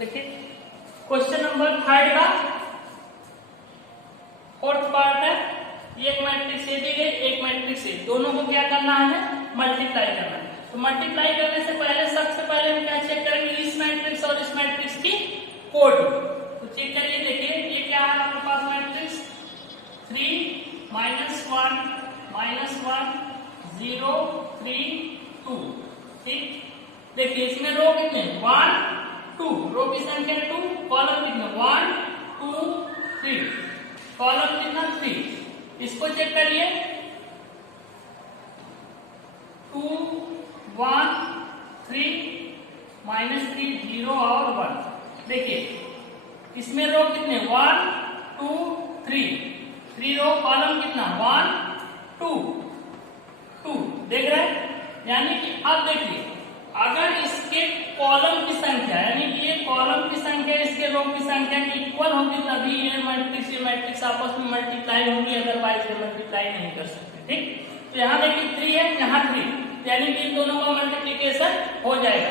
देखिए question number 3 का 4th part है। एक मैट्रिक्स ए दी गई, एक मैट्रिक्स ए, दोनों को क्या करना है, मल्टीप्लाई करना है। तो मल्टीप्लाई करने से पहले सबसे पहले हम क्या चेक करेंगे, इस मैट्रिक्स और इस मैट्रिक्स की कोटी। तो चेक करिए, देखिए ये क्या है आपके पास मैट्रिक्स 3 -1 -1 0 3 2। ठीक, देखिए इसमें रो कितने 1 2, रो की संख्या 2, कॉलम कितने 1 2 3, कॉलम कितना 3। इसको चेक करिए 2 1 3 -3 0 और 1। देखिए इसमें रो कितने 1 2 3 रो, कॉलम कितना 1 2 2, देख रहे हैं। यानी कि अब देखिए अगर इसके कॉलम की संख्या, यानी कि ये कॉलम की संख्या इसके रो की संख्या की इक्वल होगी तभी ये मैट्रिक्स आपस में मल्टीप्लाई होंगी, अदरवाइज ये मल्टीप्लाई नहीं कर सकते। ठीक, तो यहाँ देखिए 3 है, यहाँ 3, यानी कि इन दोनों का मल्टीप्लिकेशन हो जाएगा।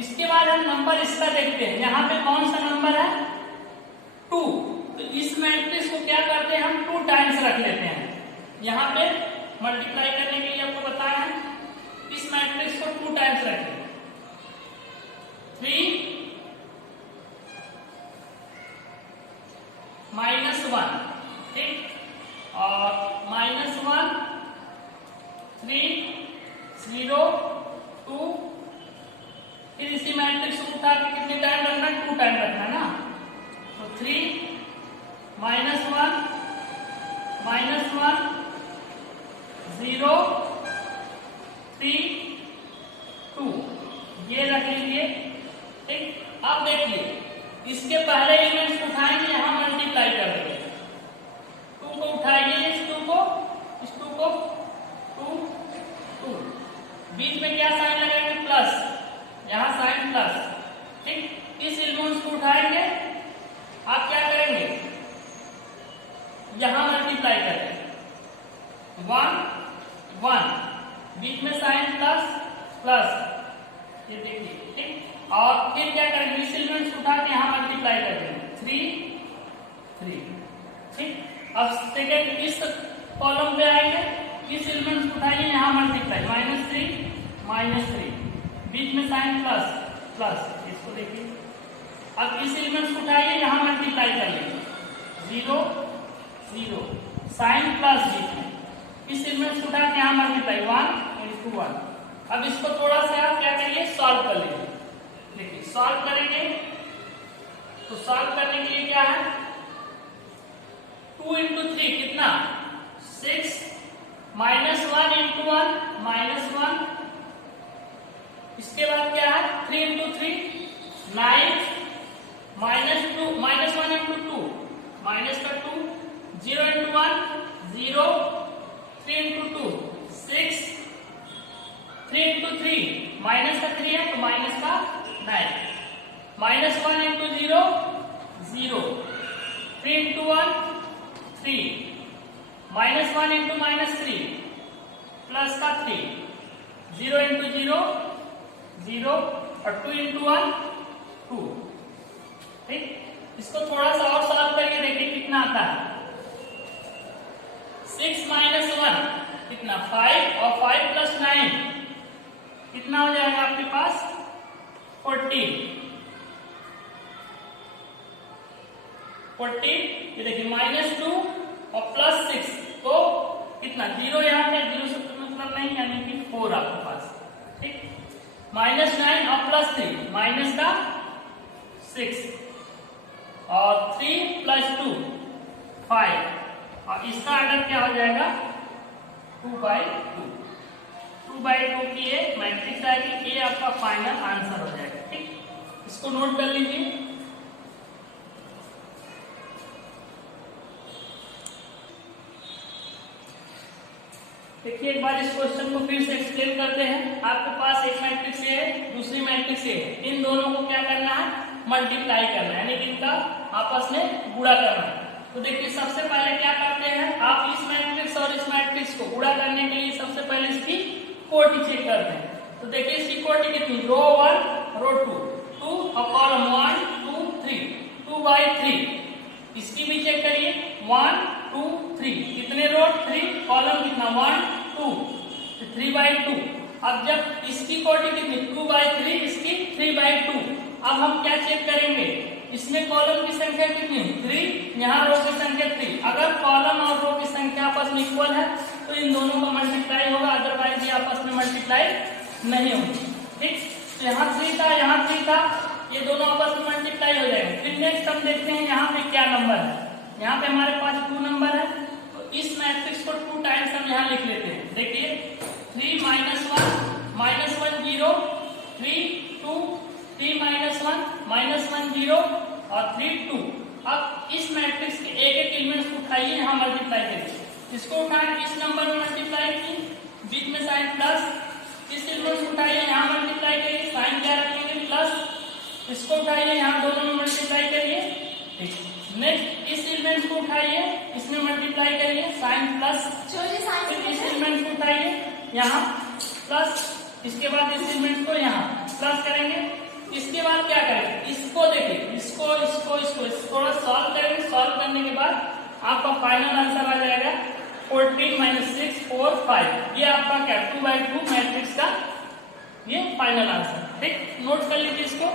इसके बाद हम नंबर इसका देखते हैं, यहाँ पे कौन सा नंबर है 2। तो इस मैट्रिक्स को क्या करते हैं हम 2 टाइम्स रख लेते हैं। यहाँ पे मल्टीप्लाई करने के लिए आपको बताया है, इस मैट्रिक्स को 2 टाइम्स रखें, 3 -1, ठीक, और -1 3 0 2। फिर इसी मैट्रिक्स को उठा के कितने टाइम रखना है, 2 टाइम रखना है ना। तो 3 -1 0 3 2, ये रख लीजिए। ठीक, अब देखिए इसके पहले एलिमेंट्स उठाएंगे, यहां मल्टीप्लाई कर देंगे। 2 को उठाइए, इस 2 को 2 2, बीच में क्या साइन लगाएंगे प्लस, यहां साइन प्लस। ठीक, इस एलिमेंट्स को उठाएंगे, आप क्या करेंगे यहां मल्टीप्लाई करेंगे 1 1, बीच में साइन प्लस प्लस, ये देखिए। ठीक, और फिर क्या करेंगे इस एलिमेंट्स उठा के यहां मल्टीप्लाई कर देंगे 3 3। ठीक, अब सेकेंड इस कॉलम पे आएंगे, इस एलिमेंट्स उठाइए यहां मल्टीप्लाई -3 बीच में साइन प्लस प्लस, इसको देखिए। अब इस एलिमेंट्स उठाइए यहां मल्टीप्लाई कर लेंगे 0 0, साइन प्लस बीच में, इस एलिमेंट्स उठा के यहां मल्टीप्लाई 1 × 1। अब इसको थोड़ा सा आप क्या करिए सॉल्व कर लीजिए। देखिए सॉल्व करेंगे तो सॉल्व करने के लिए क्या है 2 × 3 कितना 6 -1 × 1 -1। इसके बाद क्या है 3 × 3 9 -1 × 2 माइनस का 2 0 × 1 0 3 × 2 6 3 × 3 माइनस का 3 है तो माइनस का 9 -1 × 0 0 3 × 1 3 -1 × -3 प्लस का 3 0 × 0 0 और 2 × 1 2। ठीक, इसको थोड़ा सा और सॉल्व करके देखिए कितना आता है 6 - 1 कितना 5 और 5 + 9 कितना हो जाएगा आपके पास 14। ये देखिए -2 और +6 तो कितना 0, यहाँ पे 0 से मतलब नहीं, यानी कि 4 आपके पास। ठीक, -9 और +3 माइनस का 6 और 3 + 2 5, और इसका आर्डर क्या हो जाएगा 2/2 की ये मैट्रिक्स आएगी, ये आपका फाइनल आंसर हो जाएगा। ठीक, इसको नोट कर लीजिए। देखिए एक बार इस क्वेश्चन को फिर से एक्सप्लेन करते हैं। आपके पास एक मैट्रिक्स है, दूसरी मैट्रिक्स है, इन दोनों को क्या करना है मल्टीप्लाई करना है, यानी कि इनका आपस में गुणा करना है। तो देखिए सबसे पहले क्या करते हैं, आप इस मैट्रिक्स और इस मैट्रिक्स को गुणा करने के लिए सबसे पहले इसकी कोटि चेक करते हैं। तो देखिए इसकी कोटि कितनी रो 1 रो 2 2 और कॉलम 1 2 3/2। अब जब इसकी कोटि कितनी 2/3, इसकी 3/2। अब हम क्या चेक करेंगे, इसमें कॉलम की संख्या कितनी 3, यहाँ रो की संख्या 3। अगर कॉलम और रो की संख्या आपस में इक्वल है तो इन दोनों का मल्टीप्लाई होगा, अदरवाइज ये आपस में मल्टीप्लाई नहीं होगी। ठीक, तो यहाँ 3 था, यहाँ 3 था, ये दोनों आपस में मल्टीप्लाई हो जाएंगे। फिर नेक्स्ट हम देखते हैं यहाँ पे क्या नंबर है। यहाँ पे हमारे पास 2 नंबर है, तो इस मैट्रिक्स को 2 टाइम्स हम यहाँ लिख लेते हैं। देखिए 3 - 1 -1 0, 3 2, 3 - 1 -1 0 और 3 2। अब इस मैट्रिक्स के एक एक एलिमेंट्स को उठाइए, यहाँ मल्टीप्लाई करिए। इसको उठाएं, इस नंबर में मल्टीप्लाई की, बीच में साइन प्लस, इस एलिमेंट को उठाइए, यहाँ मल्टीप्लाई करिए, साइन क्या रखेंगे प्लस। इसको उठाइए, यहाँ दोनों में मल्टीप्लाई करिए। ठीक, नेक्स्ट इस एलिमेंट को उठाइए, इसमें मल्टीप्लाई करिए, साइन प्लस। फिर इस एलिमेंट को उठाइए, यहाँ प्लस, इसके बाद इस एलिमेंट को यहाँ प्लस करेंगे। इसके बाद क्या करेंगे, इसको देखिए, इसको इसको इसको थोड़ा सॉल्व करेंगे। सॉल्व करने के बाद आपका फाइनल आंसर आ जाएगा 14 - 6 4 5। ये आपका क्या 2/2 मैट्रिक्स का ये फाइनल आंसर। ठीक, नोट कर लीजिए इसको।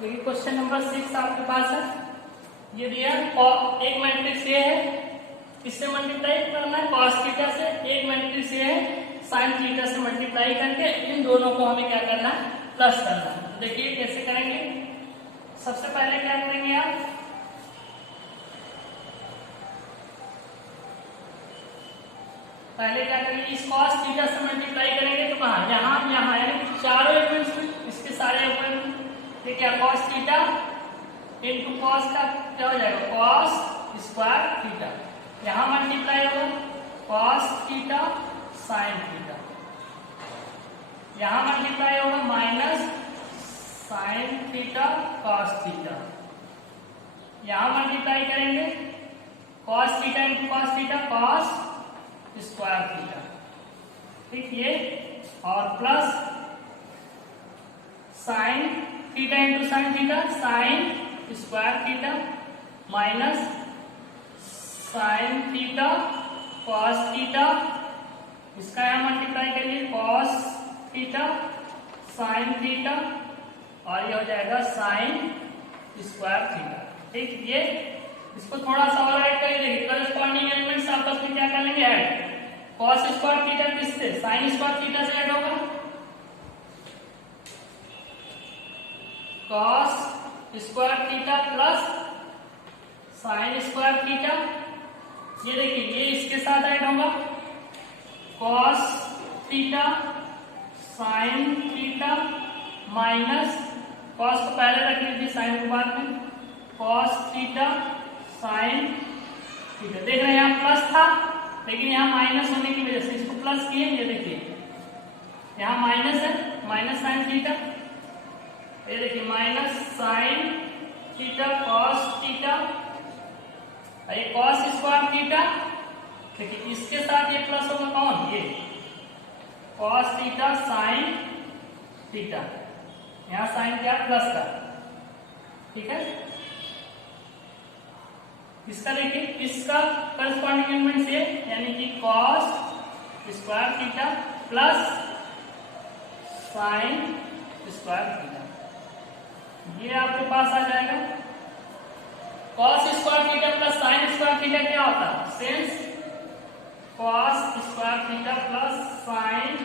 देखिए क्वेश्चन नंबर 6 आपके पास है, ये दिया एक मैट्रिक्स ये है, इससे मल्टीप्लाई करना है cos थीटा से। एक मैट्रिक्स ये है sin थीटा से मल्टीप्लाई करके इन दोनों को हमें क्या करना है प्लस करना है। देखिए कैसे करेंगे। सबसे पहले क्या करेंगे आप, पहले क्या करेंगे, इस cos थीटा से मल्टीप्लाई करेंगे तो कहाँ, यहाँ यहाँ यानी चारों एलिमेंट्स में इसके सारे एलिमेंट। ये क्या cos थीटा इनटू cos का क्या हो जाएगा cos स्क्वायर थीटा, यहाँ मल्टीप्लाई होगा cos थीटा sin थीटा, यहाँ मल्टीप्लाई होगा minus sin theta cos theta, यहाँ मल्टीप्लाई करेंगे cos theta into cos theta cos square theta. ठीक, ये और plus sin theta into sine theta sine square theta minus sine theta cos theta, इसका यहाँ multiply करिए कॉस थीटा साइन थीटा और ये हो जाएगा साइन स्क्वायर थीटा। ठीक, ये इसको थोड़ा सा और ऐड करिए, करस्पॉन्डिंग एलिमेंट्स आपस में क्या कर लेंगे ऐड। कॉस स्क्वायर थीटा किससे साइन स्क्वायर थीटा से ऐड होगा, cos square theta plus sine square theta. ये देखिए ये इसके साथ ऐड होगा cos theta sine theta minus cos को पहले रख लीजिए साइन को बाद में cos थीटा साइन थीटा। देख रहे हैं यहाँ प्लस था लेकिन यहाँ माइनस होने की वजह से इसको प्लस किए। ये देखिए यहाँ माइनस है, माइनस साइन थीटा, ये देखिए minus sine theta cos theta, ये कॉस स्क्वायर थीटा। देखिए इसके साथ ये प्लस होगा कौन, ये कॉस थीटा साइन थीटा, यहाँ साइन क्या प्लस का। ठीक है, इसका देखिए इसका करस्पॉन्डिंग एलिमेंट ये यानी कि cos square theta plus sine square theta, ये आपके पास आ जाएगा। cos square theta plus sine square theta क्या होता है, since cos square theta plus sine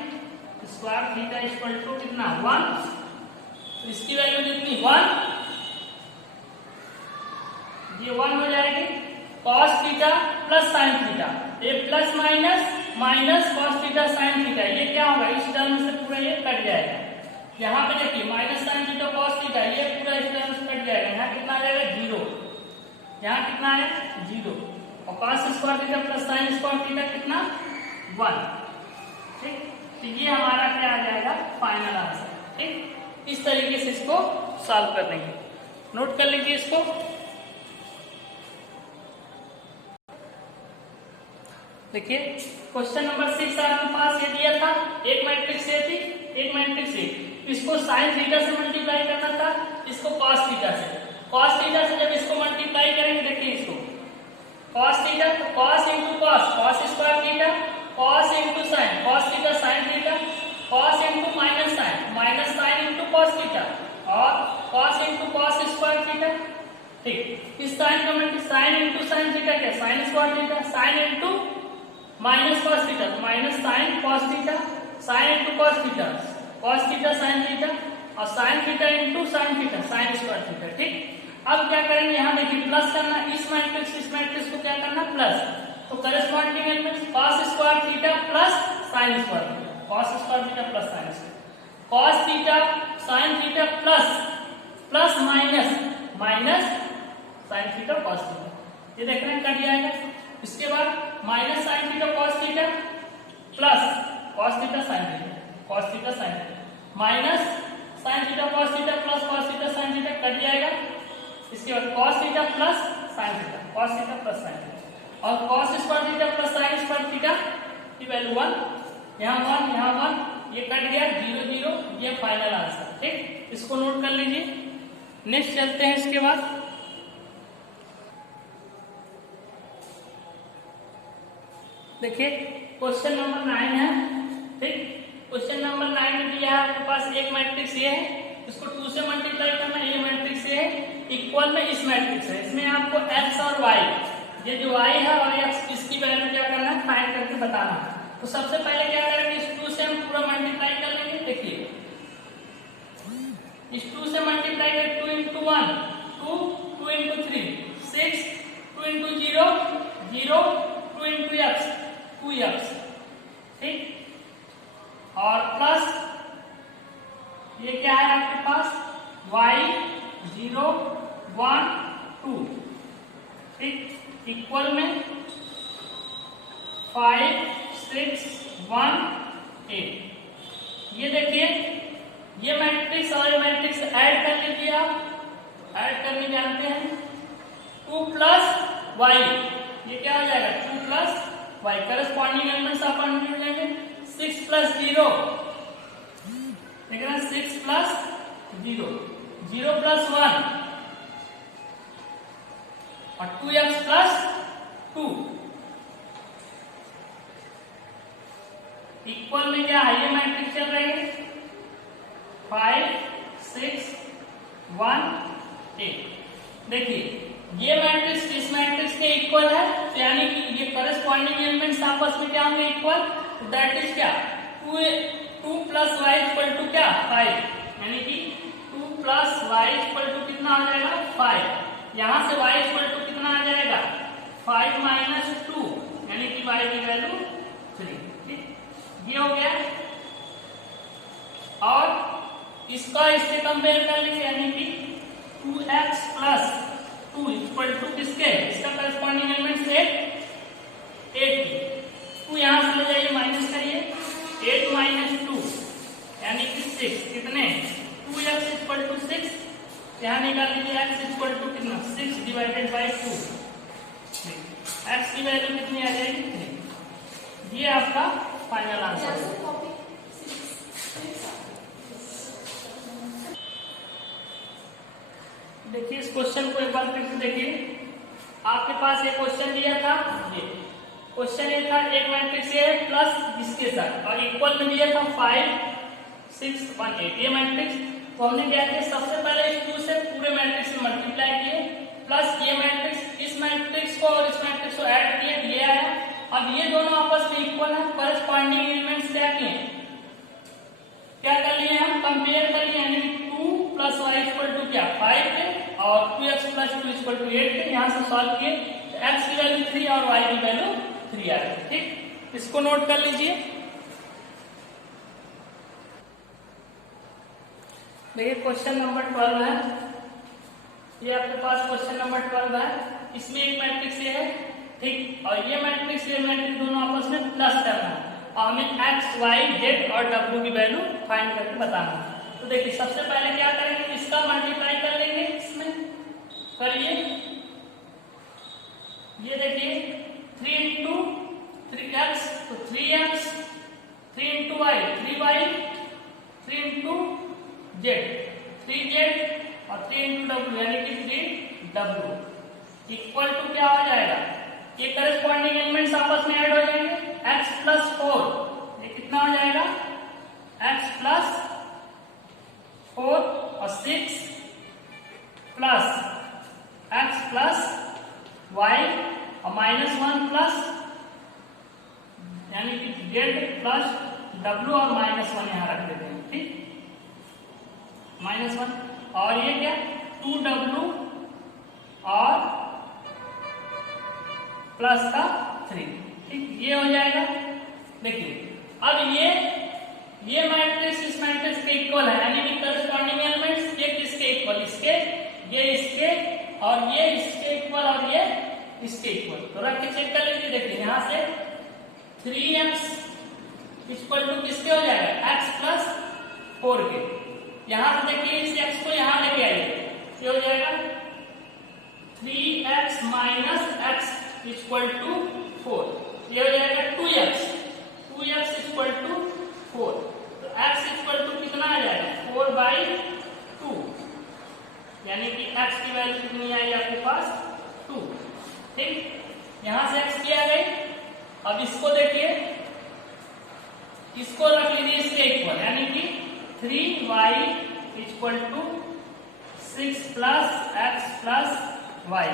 square theta equal to कितना 1। इसकी वैल्यू कितनी 1, ये 1 हो जाएगी। cos theta plus sine theta, ये plus minus minus cos theta sine theta, ये क्या होगा इस टर्म से पूरा ये कट जाएगा। यहाँ पे देखिए minus sine theta cos theta, ये पूरा इस टर्म से कट जाएगा। यहाँ कितना आ जाएगा 0, यहाँ कितना है 0 और cos square theta plus sine square theta कितना 1। ठीक, तो ये हमारा क्या आ जाएगा फाइनल आंसर। ठीक, इस तरीके से इसको सॉल्व कर लेंगे। नोट कर लीजिए इसको। देखिए क्वेश्चन नंबर 6 आपके पास ये दिया था, एक मैट्रिक्स ए थी एक मैट्रिक्स ए, इसको साइन थीटा से मल्टीप्लाई करना था, इसको कॉस थीटा से। कॉस थीटा से जब इसको मल्टीप्लाई करेंगे देखिए इसको cos थीटा, तो cos into cos, cos square theta, cos into sine, cos theta sine theta, cos into minus sine, minus sine into cos theta, और cos into cos square theta. ठीक, इस साइन का मतलब sine into sine theta क्या, sine square theta, sine into minus cos theta, तो minus sine cos theta, sine into cos theta, cos theta sine theta, और sine theta into sine theta, sine square theta. ठीक, अब क्या करेंगे, यहाँ देखिए plus करना, इस मैट्रिक्स को क्या करना, प्लस, तो corresponding element cos square theta plus sine square theta, cos square theta plus sine square, cos theta sine theta plus plus minus minus sign theta cos theta, ये देख रहे हैं कट जाएगा। इसके बाद minus sign theta cos theta plus cos theta sine theta, cos theta sine theta, minus sign theta cos theta plus cos theta sine theta cut जाएगा। इसके बाद cos theta plus sine theta, cos theta plus sine theta, और cos square theta plus sine square theta की value 1, यहाँ 1 यहाँ 1, ये cut गया 0 0, ये फाइनल आंसर। ठीक, इसको नोट कर लीजिए। नेक्स्ट चलते हैं इसके बाद, देखिए क्वेश्चन नंबर 9 है। ठीक, क्वेश्चन नंबर 9 में दिया है आपके पास एक मैट्रिक्स ये है, इसको 2 से मल्टीप्लाई करना है, ये मैट्रिक्स ये है, इक्वल में इस मैट्रिक्स है, इसमें आपको x और y, ये जो y है और x, इसकी वैल्यू क्या करना है, फाइंड करके बताना है। तो सबसे पहले क्या करेंगे, इस 2 से हम पूरा मल्टीप्लाई कर लेंगे। देखिए इस 2 से मल्टीप्लाई कर, 2 into 1 2, 2 into 3 6, 2 into 0 0, 2 into x 2x। ठीक, और प्लस ये क्या है आपके पास, y 0 1 2। ठीक, इक्वल में 5 6 1 8। ये देखिए ये मैट्रिक्स और ये मैट्रिक्स ऐड कर लीजिए, आप ऐड करने जानते हैं, 2 प्लस वाई, ये क्या हो जाएगा 2 प्लस वाई, करस्पॉन्डिंग एलिमेंट्स अपन ढूंढ लेंगे। 6 प्लस 0, देख रहे हैं 6 प्लस 0, 0 प्लस 1, और 2x प्लस 2। इक्वल में क्या है, ये मैट्रिक्स चल रही है 5 6 1 8। देखिए ये मैट्रिक्स इस मैट्रिक्स के इक्वल है, तो यानी कि ये करस्पॉन्डिंग एलिमेंट्स आपस में क्या होंगे, इक्वल। दैट इज क्या, 2 प्लस वाई इक्वल टू क्या 5, यानी कि 2 प्लस वाई इक्वल टू कितना आ जाएगा 5। यहां से y इक्वल टू कितना आ जाएगा 5 माइनस 2, यानी कि y की वैल्यू 3। ठीक, ये हो गया। और इसका इससे कंपेयर कर लीजिए, यानी कि 2x प्लस 2 इक्वल टू किसके, इसका करस्पॉन्डिंग एलिमेंट 8 की। 2 यहां से ले जाइए, माइनस करिए, 8 माइनस 2 यानी कि 6, कितने 2x इक्वल टू 6, यहाँ निकाल लीजिए x इक्वल टू कितना 6 डिवाइडेड बाई 2, x की वैल्यू कितनी आ जाएगी 3। ये आपका फाइनल आंसर है। देखिए इस क्वेश्चन को एक बार फिर से देखिए, आपके पास ये क्वेश्चन दिया था, ये क्वेश्चन ये था एक मैट्रिक्स ये प्लस इसके साथ, और इक्वल में दिया था 5 6 1 8 ये मैट्रिक्स। तो हमने क्या किया, सबसे पहले इस 2 से पूरे मैट्रिक्स में मल्टीप्लाई किए, प्लस ये मैट्रिक्स इस मैट्रिक्स को और इस मैट्रिक्स को ऐड किए, ये आया। अब ये दोनों आपस में इक्वल है, करस्पॉन्डिंग एलिमेंट्स क्या किए, क्या कर लिए हम, कंपेयर कर लिए, यानी 2 प्लस वाई इक्वल टू क्या 5 पे, और 2x प्लस 2 इक्वल टू 8 पे, यहाँ से सॉल्व किए, तो x की वैल्यू 3 और y की वैल्यू 3 आ गई। ठीक, इसको नोट कर लीजिए। देखिए क्वेश्चन नंबर 12 है, ये आपके पास क्वेश्चन नंबर 12 है, इसमें एक मैट्रिक्स ये है। ठीक, और ये मैट्रिक्स दोनों आपस में प्लस करना है, और हमें x y z और w की वैल्यू फाइंड करके बताना है। तो देखिए सबसे पहले क्या करेंगे, इसका मल्टीप्लाई कर लेंगे, इसमें करिए, ये देखिए 3 इंटू 3x, तो 3x, 3 into y 3y, 3 into z 3z, और 3 इंटू w यानी कि 3w इक्वल टू क्या हो जाएगा ये करस्पॉन्डिंग एलिमेंट्स आपस में ऐड हो जाएंगे, x प्लस 4, ये कितना हो जाएगा x प्लस 4 और 6 प्लस x प्लस y और -1 प्लस यानी कि z प्लस w और -1 यहां रख देते हैं, ठीक, -1 और ये क्या 2w और प्लस का 3, ठीक, ये हो जाएगा। देखिए अब ये मैट्रिक्स इस मैट्रिक्स के इक्वल है, यानी कि करस्पॉन्डिंग एलिमेंट्स ये किसके इक्वल, इसके, ये इसके, और ये इसके इक्वल और ये इसके इक्वल। तो रख के चेक कर लीजिए। देखिए यहां से 3x इक्वल टू किसके हो जाएगा x प्लस 4 के। यहां से देखिए इस x को यहां लेके आइए, ये हो जाएगा 3x minus x equal to 4, ये हो जाएगा 2x इक्वल टू 4। तो x इक्वल टू कितना आ जाएगा 4/2, यानी कि x की वैल्यू कितनी आई आपके पास 2, ठीक। यहां से x किया गई। अब इसको देखिए, इसको रख लीजिए इसके इक्वल, यानी कि 3y equal to 6 plus x plus y।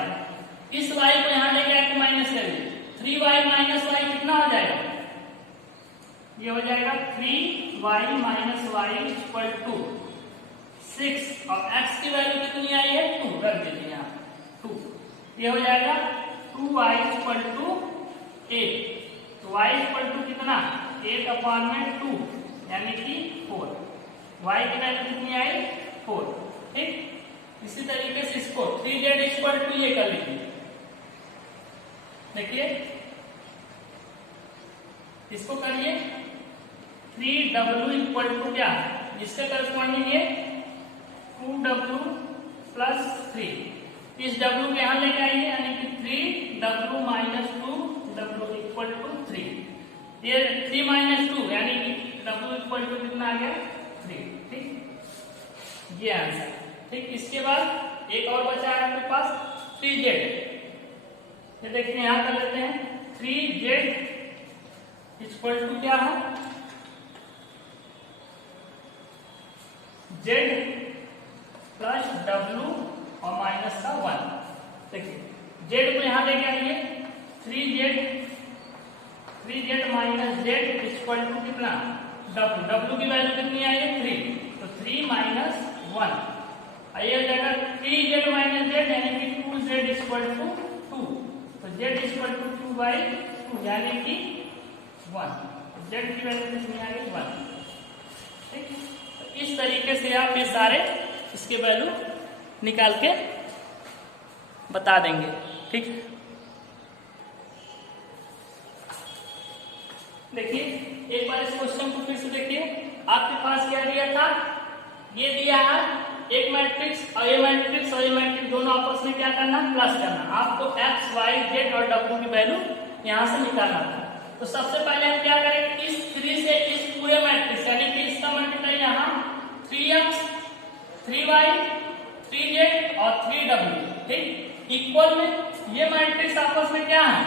इस y को यहां लेके आके माइनस कर लीजिए, 3y माइनस y कितना हो जाएगा, ये हो जाएगा 3y minus y equal to 6 और x की वैल्यू कितनी आई है 2, रख दीजिए यहाँ 2, ये हो जाएगा 2y इक्वल टू 8। तो y इक्वल टू कितना 8/2 यानी कि 4, y की वैल्यू कितनी आई 4, ठीक। इसी तरीके से इसको 3z इक्वल टू ये कर लीजिए। देखिए इसको करिए 3w इक्वल टू क्या, इसके करस्पॉन्डिंग ये 2w प्लस 3, इस w के यहां लेके आइए, यानी कि 3w minus 2w equal to 3, ये 3 माइनस 2 यानी कि w इक्वल टू कितना आ गया 3, ठीक, ये आंसर, ठीक। इसके बाद एक और बचा है आपके पास 3z, ये देखिए यहां कर लेते हैं 3z इक्वल टू क्या है z प्लस w और माइनस का 1। देखिए z को यहां लेके आइए, 3z minus z equal to कितना w की वैल्यू कितनी आई है 3, तो 3 माइनस 1, आइए हो जाएगा 3z माइनस z यानी कि 2z इक्वल टू 2, तो z इक्वल टू 2/2 यानी कि 1, z की वैल्यू कितनी आ गई 1, ठीक। तो इस तरीके से आप ये सारे इसके वैल्यू निकाल के बता देंगे, ठीक। देखिए एक बार इस क्वेश्चन को फिर से देखिए, आपके पास क्या दिया था, ये दिया है एक मैट्रिक्स और ये मैट्रिक्स और ये मैट्रिक्स दोनों आपस में क्या करना प्लस करना। आपको x, y, z और w की वैल्यू यहां से निकालना था। तो सबसे पहले हम क्या करेंगे, इस 3 से इस पूरे मैट्रिक्स यानी कि इसका मल्टीप्लाई यहाँ 3x, 3y, 3z और 3w, ठीक, इक्वल में ये मैट्रिक्स आपस में क्या है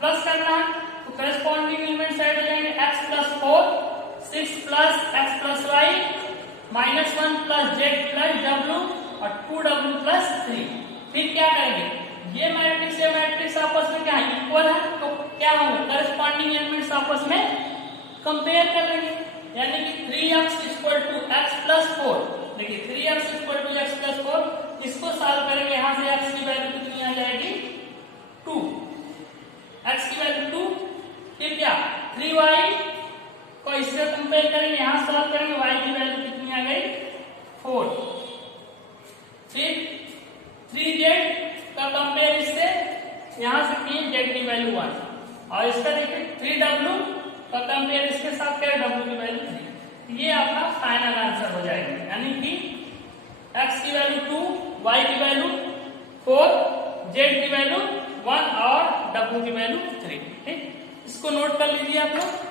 प्लस करना है। तो करस्पॉन्डिंग एलिमेंट्स ऐड हो जाएंगे x plus 4, 6 plus x plus y, -1 plus z plus w और 2w प्लस 3। फिर क्या करेंगे, ये मैट्रिक्स आपस में क्या इक्वल है, तो क्या होगा करस्पॉन्डिंग एलिमेंट्स आपस में कंपेयर कर लेंगे, यानी कि 3x equal to x plus 4। देखिए 3x equal to x plus 4, इसको सॉल्व करेंगे, यहां से x की वैल्यू कितनी आ जाएगी 2, x की वैल्यू 2, फिर क्या 3y को इससे कंपेयर करेंगे, यहां सॉल्व करेंगे, y की वैल्यू कितनी आ गई 4, फिर 3z का कंपेयर इससे यहां से किए z की वैल्यू 1, और इसका देखिए 3w का कंपेयर इसके साथ क्या w की वैल्यू 3। ये आपका फाइनल आंसर हो जाएगा, यानी कि x की वैल्यू 2, y की वैल्यू 4, z की वैल्यू 1 और w की वैल्यू 3, ठीक। इसको नोट कर लीजिए आप लोग।